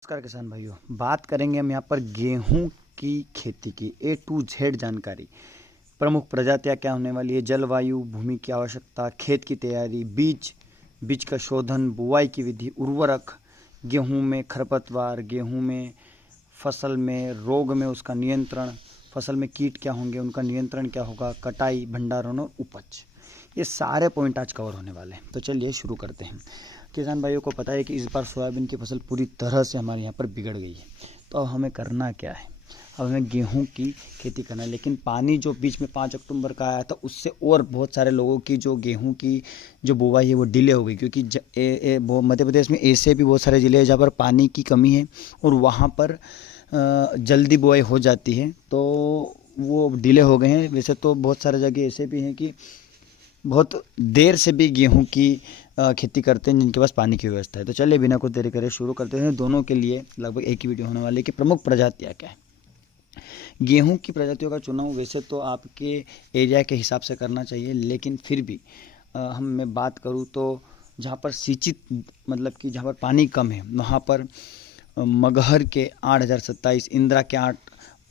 नमस्कार किसान भाइयों, बात करेंगे हम यहाँ पर गेहूं की खेती की A to Z जानकारी। प्रमुख प्रजातियाँ क्या होने वाली है, जलवायु, भूमि की आवश्यकता, खेत की तैयारी, बीज का शोधन, बुआई की विधि, उर्वरक, गेहूं में खरपतवार, गेहूं में फसल में रोग में उसका नियंत्रण, फसल में कीट क्या होंगे उनका नियंत्रण क्या होगा, कटाई, भंडारण और उपज, ये सारे पॉइंट आज कवर होने वाले हैं। तो चलिए शुरू करते हैं। किसान भाइयों को पता है कि इस बार सोयाबीन की फसल पूरी तरह से हमारे यहाँ पर बिगड़ गई है, तो अब हमें करना क्या है, अब हमें गेहूं की खेती करना है। लेकिन पानी जो बीच में 5 अक्टूबर का आया था उससे और बहुत सारे लोगों की जो गेहूं की जो बुवाई है वो डिले हो गई, क्योंकि मध्य प्रदेश में ऐसे भी बहुत सारे ज़िले हैं जहाँ पर पानी की कमी है और वहाँ पर जल्दी बुआई हो जाती है, तो वो डिले हो गए हैं। वैसे तो बहुत सारे जगह ऐसे भी हैं कि बहुत देर से भी गेहूं की खेती करते हैं जिनके पास पानी की व्यवस्था है। तो चलिए बिना कुछ देरी करे शुरू करते हैं। दोनों के लिए लगभग एक ही वीडियो होने वाली है कि प्रमुख प्रजातियाँ क्या है। गेहूं की प्रजातियों का चुनाव वैसे तो आपके एरिया के हिसाब से करना चाहिए, लेकिन फिर भी मैं बात करूं तो जहां पर सिंचित मतलब कि जहां पर पानी कम है वहां पर मगहर के 8027, इंदिरा के 8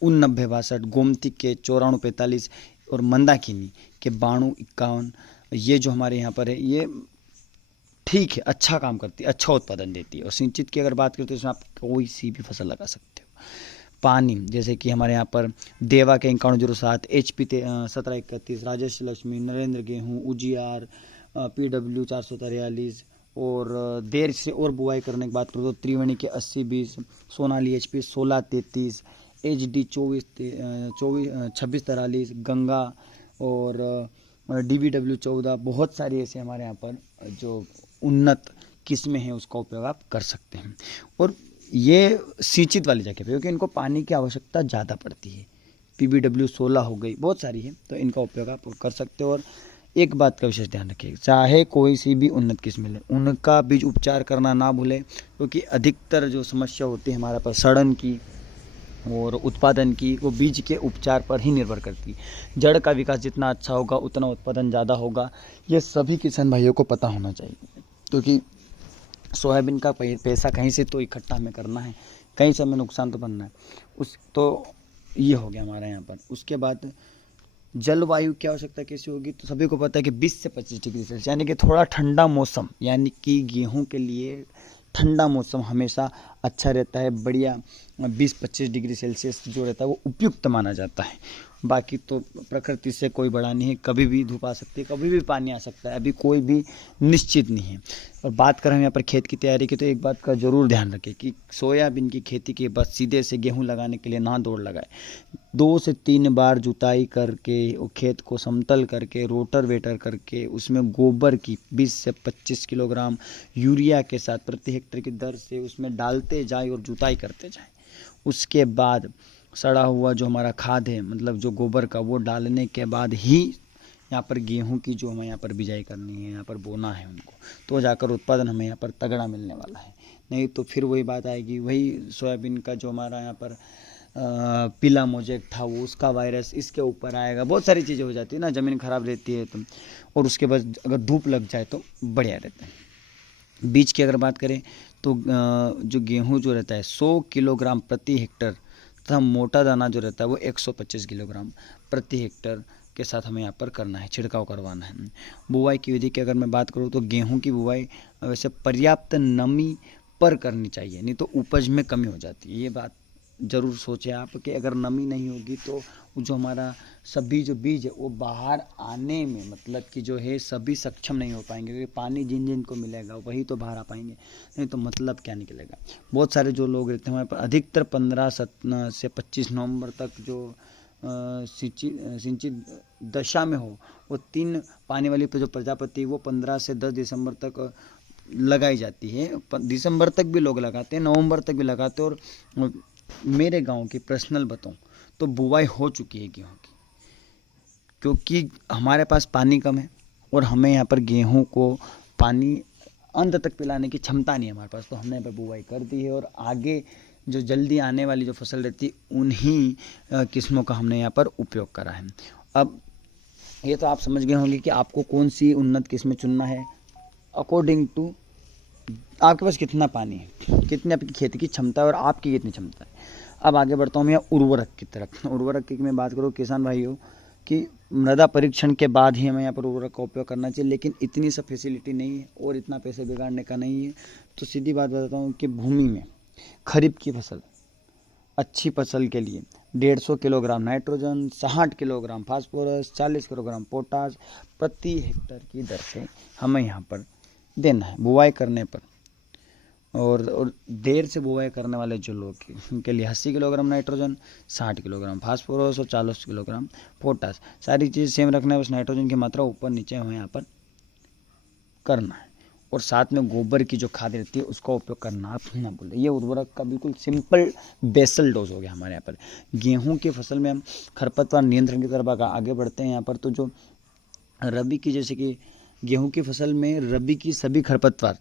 89 62, गोमती के 94 45 और मंदाकिनी के 92 51, ये जो हमारे यहाँ पर है ये ठीक है, अच्छा काम करती है, अच्छा उत्पादन देती है। और सिंचित की अगर बात करें तो इसमें आप कोई सी भी फसल लगा सकते हो। पानी जैसे कि हमारे यहाँ पर देवा के 5107, HP 1731, राजेश लक्ष्मी, नरेंद्र गेहूँ, उजियार, PW 443, और देर से और बुआई करने की बात करूँ तो त्रिवेणी के 8020, सोनाली HP 1633, HD 2643, गंगा और DBW 14, बहुत सारी ऐसे हमारे यहाँ पर जो उन्नत किस्में हैं उसका उपयोग आप कर सकते हैं। और ये सिंचित वाली जगह पे, क्योंकि इनको पानी की आवश्यकता ज़्यादा पड़ती है। PBW 16 हो गई, बहुत सारी है, तो इनका उपयोग आप कर सकते हो। और एक बात का विशेष ध्यान रखिए, चाहे कोई सी भी उन्नत किस्म ले, उनका बीज उपचार करना ना भूलें, क्योंकि अधिकतर जो समस्या होती है हमारे पास सड़न की और उत्पादन की, वो बीज के उपचार पर ही निर्भर करती है। जड़ का विकास जितना अच्छा होगा उतना उत्पादन ज़्यादा होगा, ये सभी किसान भाइयों को पता होना चाहिए। क्योंकि सोयाबीन का पैसा कहीं से तो इकट्ठा हमें करना है, कहीं से हमें नुकसान तो बनना है। उस तो ये हो गया हमारे यहाँ पर। उसके बाद जलवायु की आवश्यकता कैसी होगी, तो सभी को पता है कि 20 से 25 डिग्री सेल्सियस, यानी कि थोड़ा ठंडा मौसम, यानी कि गेहूं के लिए ठंडा मौसम हमेशा अच्छा रहता है, बढ़िया। 20-25 डिग्री सेल्सियस जो रहता है वो उपयुक्त माना जाता है। बाकी तो प्रकृति से कोई बड़ा नहीं है, कभी भी धूप आ सकती है, कभी भी पानी आ सकता है, अभी कोई भी निश्चित नहीं है। और बात करें हम यहाँ पर खेत की तैयारी की, तो एक बात का ज़रूर ध्यान रखें कि सोयाबीन की खेती के बाद सीधे से गेहूं लगाने के लिए ना दौड़ लगाए। 2 से 3 बार जुताई करके और खेत को समतल करके रोटर वेटर करके उसमें गोबर की 20 से 25 किलोग्राम यूरिया के साथ प्रति हेक्टेयर की दर से उसमें डालते जाए और जुताई करते जाए। उसके बाद सड़ा हुआ जो हमारा खाद है, मतलब जो गोबर का, वो डालने के बाद ही यहाँ पर गेहूं की जो हमें यहाँ पर बिजाई करनी है, यहाँ पर बोना है उनको, तो जाकर उत्पादन हमें यहाँ पर तगड़ा मिलने वाला है। नहीं तो फिर वही बात आएगी, वही सोयाबीन का जो हमारा यहाँ पर पीला मोजेक था वो उसका वायरस इसके ऊपर आएगा, बहुत सारी चीज़ें हो जाती है ना, ज़मीन ख़राब रहती है तो। और उसके बाद अगर धूप लग जाए तो बढ़िया रहता है। बीज की अगर बात करें तो जो गेहूं जो रहता है 100 किलोग्राम प्रति हेक्टर तथा मोटा दाना जो रहता है वो 125 किलोग्राम प्रति हेक्टर के साथ हमें यहाँ पर करना है, छिड़काव करवाना है। बुआई की विधि की अगर मैं बात करूँ तो गेहूं की बुआई वैसे पर्याप्त नमी पर करनी चाहिए, नहीं तो उपज में कमी हो जाती है। ये बात ज़रूर सोचें आप कि अगर नमी नहीं होगी तो जो हमारा सभी जो बीज है वो बाहर आने में, मतलब कि जो है सभी सक्षम नहीं हो पाएंगे, क्योंकि पानी जिन जिन को मिलेगा वही तो बाहर आ पाएंगे, नहीं तो मतलब क्या निकलेगा। बहुत सारे जो लोग रहते हैं हमारे पास, अधिकतर 15 से 25 नवंबर तक जो सिंचित दशा में हो, वो 3 पानी वाली जो प्रजापति वो 15 से 10 दिसंबर तक लगाई जाती है। दिसंबर तक भी लोग लगाते हैं, नवंबर तक भी लगाते हैं। और मेरे गांव की पर्सनल बताऊं तो बुआई हो चुकी है गेहूं की, क्योंकि हमारे पास पानी कम है और हमें यहाँ पर गेहूं को पानी अंत तक पिलाने की क्षमता नहीं है हमारे पास, तो हमने यहाँ पर बुआई कर दी है। और आगे जो जल्दी आने वाली जो फसल रहती है उन्हीं किस्मों का हमने यहाँ पर उपयोग करा है। अब ये तो आप समझ गए होंगे कि आपको कौन सी उन्नत किस्में चुनना है अकॉर्डिंग टू आपके पास कितना पानी है, कितनी आपकी खेती की क्षमता है और आपकी कितनी क्षमता है। अब आगे बढ़ता हूँ मैं उर्वरक की तरफ। उर्वरक की मैं बात करूँ किसान भाइयों कि मृदा परीक्षण के बाद ही हमें यहाँ पर उर्वरक का उपयोग करना चाहिए, लेकिन इतनी सब फैसिलिटी नहीं है और इतना पैसे बिगाड़ने का नहीं है। तो सीधी बात बताता हूँ कि भूमि में खरीफ की फसल, अच्छी फसल के लिए 150 kilogram nitrogen, 60 kilogram phosphorus, 40 kilogram potash प्रति हेक्टर की दर से हमें यहाँ पर देना है बुआई करने पर। और देर से बुआई करने वाले जो लोग हैं उनके लिए 80 किलोग्राम नाइट्रोजन, 60 किलोग्राम फास्फोरस और 40 किलोग्राम पोटास, सारी चीज़ सेम रखना है, बस नाइट्रोजन की मात्रा ऊपर नीचे हमें यहाँ पर करना है। और साथ में गोबर की जो खाद रहती है उसका उपयोग करना आप ना भूलें। ये उर्वरक का बिल्कुल सिंपल बेसल डोज हो गया हमारे यहाँ पर। गेहूं की फसल में हम खरपतवार नियंत्रण की तरफ आगे बढ़ते हैं यहाँ पर। तो जो रबी की, जैसे कि गेहूं की फसल में रबी की सभी खरपतवार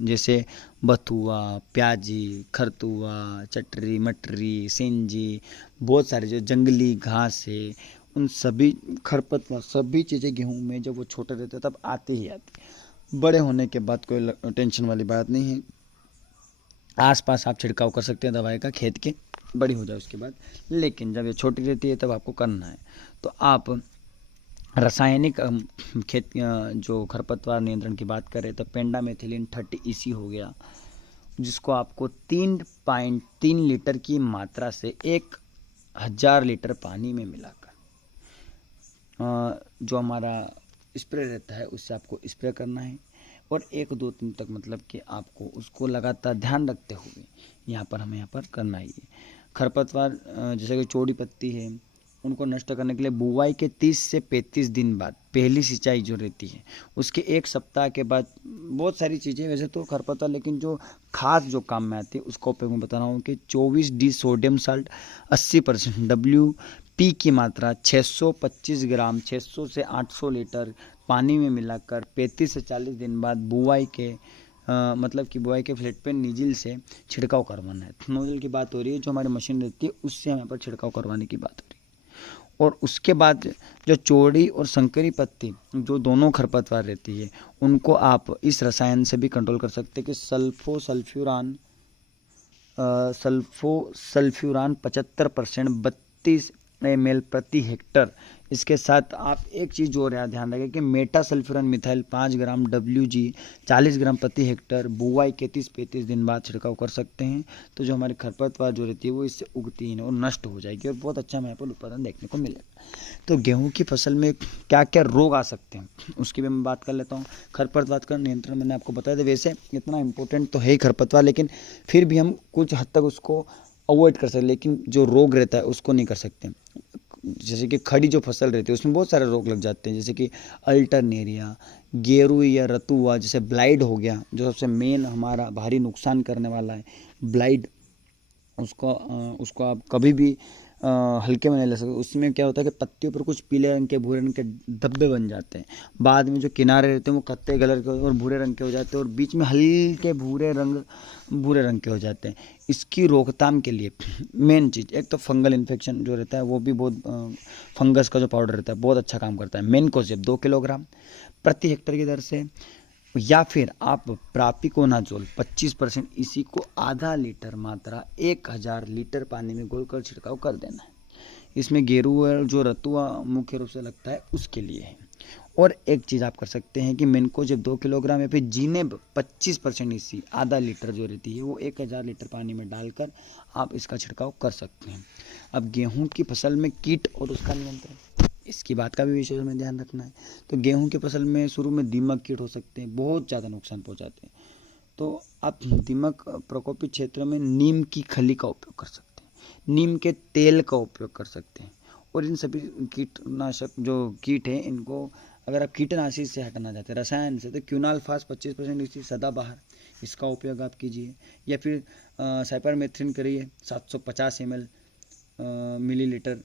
जैसे बथुआ, प्याजी, खरतुआ, चटरी, मटरी, सेंजी, बहुत सारे जो जंगली घास है, उन सभी खरपतवार सभी चीज़ें गेहूं में जब वो छोटे रहते हैं तब आते ही आते। बड़े होने के बाद कोई टेंशन वाली बात नहीं है, आसपास आप छिड़काव कर सकते हैं दवाई का खेत के, बड़ी हो जाए उसके बाद। लेकिन जब ये छोटी रहती है तब आपको करना है। तो आप रासायनिक खेत जो खरपतवार नियंत्रण की बात करें तो पेंडामेथिलिन 30 EC हो गया, जिसको आपको 3.3 लीटर की मात्रा से 1000 लीटर पानी में मिलाकर जो हमारा स्प्रे रहता है उससे आपको स्प्रे करना है। और 1-2 दिन तक मतलब कि आपको उसको लगातार ध्यान रखते हुए यहाँ पर हमें यहाँ पर करना ही है। खरपतवार जैसे कि चौड़ी पत्ती है उनको नष्ट करने के लिए बुआई के 30 से 35 दिन बाद पहली सिंचाई जो रहती है उसके 1 सप्ताह के बाद बहुत सारी चीज़ें वैसे तो खरपतवार, लेकिन जो खास जो काम में आती है उसका उपयोग मैं बता रहा हूँ कि 24D सोडियम साल्ट 80% WP की मात्रा 625 ग्राम 600 से 800 लीटर पानी में मिलाकर 35 से 40 दिन बाद बुआई के मतलब कि बुआई के फ्लेट पे नीजिल से छिड़काव करवाना है। नोजल की बात हो रही है, जो हमारी मशीन रहती है उससे हमें पर छिड़काव करवाने की बात हो रही है। और उसके बाद जो चौड़ी और संकरी पत्ती जो दोनों खरपतवार रहती है उनको आप इस रसायन से भी कंट्रोल कर सकते हैं कि सल्फोसल्फ्यूरान 75% 32 ml प्रति हेक्टर। इसके साथ आप एक चीज़ जो और ध्यान रखें कि मेटा सल्फ्यूरन मिथाइल 5 ग्राम WG 40 ग्राम प्रति हेक्टर बुआई के 30-35 दिन बाद छिड़काव कर सकते हैं। तो जो हमारी खरपतवार जो रहती है वो इससे उगती ही नहीं और नष्ट हो जाएगी और बहुत अच्छा हमें पर उत्पादन देखने को मिलेगा। तो गेहूँ की फसल में क्या क्या रोग आ सकते हैं उसकी भी मैं बात कर लेता हूँ। खरपतवार का नियंत्रण मैंने आपको बताया था, वैसे इतना इंपॉर्टेंट तो है ही खरपतवार, लेकिन फिर भी हम कुछ हद तक उसको अवॉइड कर सकते, लेकिन जो रोग रहता है उसको नहीं कर सकते। जैसे कि खड़ी जो फसल रहती है उसमें बहुत सारे रोग लग जाते हैं, जैसे कि अल्टरनेरिया, गेरू या रतुआ, जैसे ब्लाइड हो गया जो सबसे मेन हमारा भारी नुकसान करने वाला है ब्लाइड। उसको आप कभी भी हल्के में नहीं ले सकते। उसमें क्या होता है कि पत्तियों पर कुछ पीले रंग के भूरे रंग के धब्बे बन जाते हैं, बाद में जो किनारे रहते हैं वो कत्ते कलर के और भूरे रंग के हो जाते हैं और बीच में हल्के भूरे रंग के हो जाते हैं। इसकी रोकथाम के लिए मेन चीज़ एक तो फंगल इन्फेक्शन जो रहता है वो भी बहुत फंगस का जो पाउडर रहता है बहुत अच्छा काम करता है। मेनकोजेब 2 किलोग्राम प्रति हेक्टर की दर से, या फिर आप प्रापिकोनाजोल 25% इसी को आधा लीटर मात्रा 1000 लीटर पानी में घोलकर छिड़काव कर देना है। इसमें गेरू जो रतुआ मुख्य रूप से लगता है उसके लिए है। और एक चीज़ आप कर सकते हैं कि मेनकोजेब 2 किलोग्राम या फिर जीनेब 25% इसी आधा लीटर जो रहती है वो 1000 लीटर पानी में डालकर आप इसका छिड़काव कर सकते हैं। अब गेहूँ की फसल में कीट और उसका नियंत्रण, इसकी बात का भी विशेष में ध्यान रखना है। तो गेहूं की फसल में शुरू में दीमक कीट हो सकते हैं, बहुत ज़्यादा नुकसान पहुंचाते हैं। तो आप दीमक प्रकोपित क्षेत्र में नीम की खली का उपयोग कर सकते हैं, नीम के तेल का उपयोग कर सकते हैं। और इन सभी कीटनाशक जो कीट हैं इनको अगर आप कीटनाशी से हटाना चाहते हैं रसायन से तो क्यूनाल्फास 25% इसी सदाबहार इसका उपयोग आप कीजिए, या फिर साइपरमेथ्रिन करिए 750 ml मिलीलीटर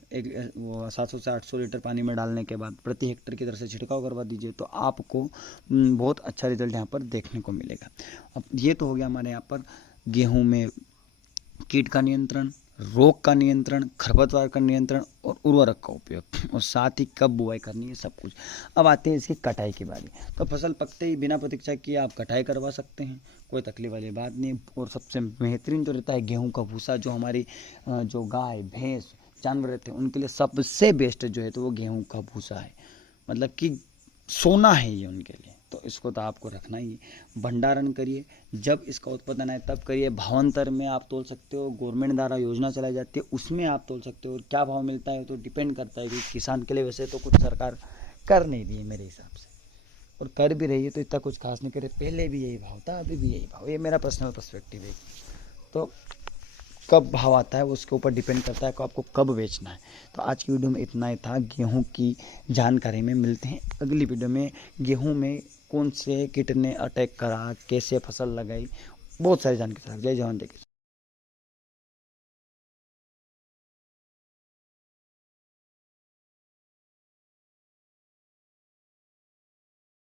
700 से 800 लीटर पानी में डालने के बाद प्रति हेक्टर की तरह से छिड़काव करवा दीजिए तो आपको बहुत अच्छा रिजल्ट यहाँ पर देखने को मिलेगा। अब ये तो हो गया हमारे यहाँ पर गेहूं में कीट का नियंत्रण, रोग का नियंत्रण, खरपतवार का नियंत्रण और उर्वरक का उपयोग, और साथ ही कब बुआई करनी है, सब कुछ। अब आते हैं इसकी कटाई की बारी। तो फसल पकते ही बिना प्रतीक्षा किए आप कटाई करवा सकते हैं, कोई तकलीफ वाली बात नहीं। और सबसे बेहतरीन जो रहता है गेहूं का भूसा, जो हमारी जो गाय भैंस जानवर रहते हैं उनके लिए सबसे बेस्ट जो है तो वो गेहूं का भूसा है, मतलब कि सोना है ये उनके लिए। तो इसको तो आपको रखना ही है। भंडारण करिए, जब इसका उत्पादन आए तब करिए। भावांतर में आप तोल सकते हो, गवर्नमेंट द्वारा योजना चलाई जाती है उसमें आप तोल सकते हो। और क्या भाव मिलता है तो डिपेंड करता है कि किसान के लिए वैसे तो कुछ सरकार कर नहीं रही है मेरे हिसाब से, और कर भी रही है तो इतना कुछ खास नहीं करे। पहले भी यही भाव था, अभी भी यही भाव, ये मेरा पर्सनल पर्सपेक्टिव है। तो कब भाव आता है उसके ऊपर डिपेंड करता है कि आपको कब बेचना है। तो आज की वीडियो में इतना ही था गेहूं की जानकारी में। मिलते हैं अगली वीडियो में। गेहूं में कौन से कीट ने अटैक करा, कैसे फसल लगाई, बहुत सारी जानकारी। जय जवान जय किसान।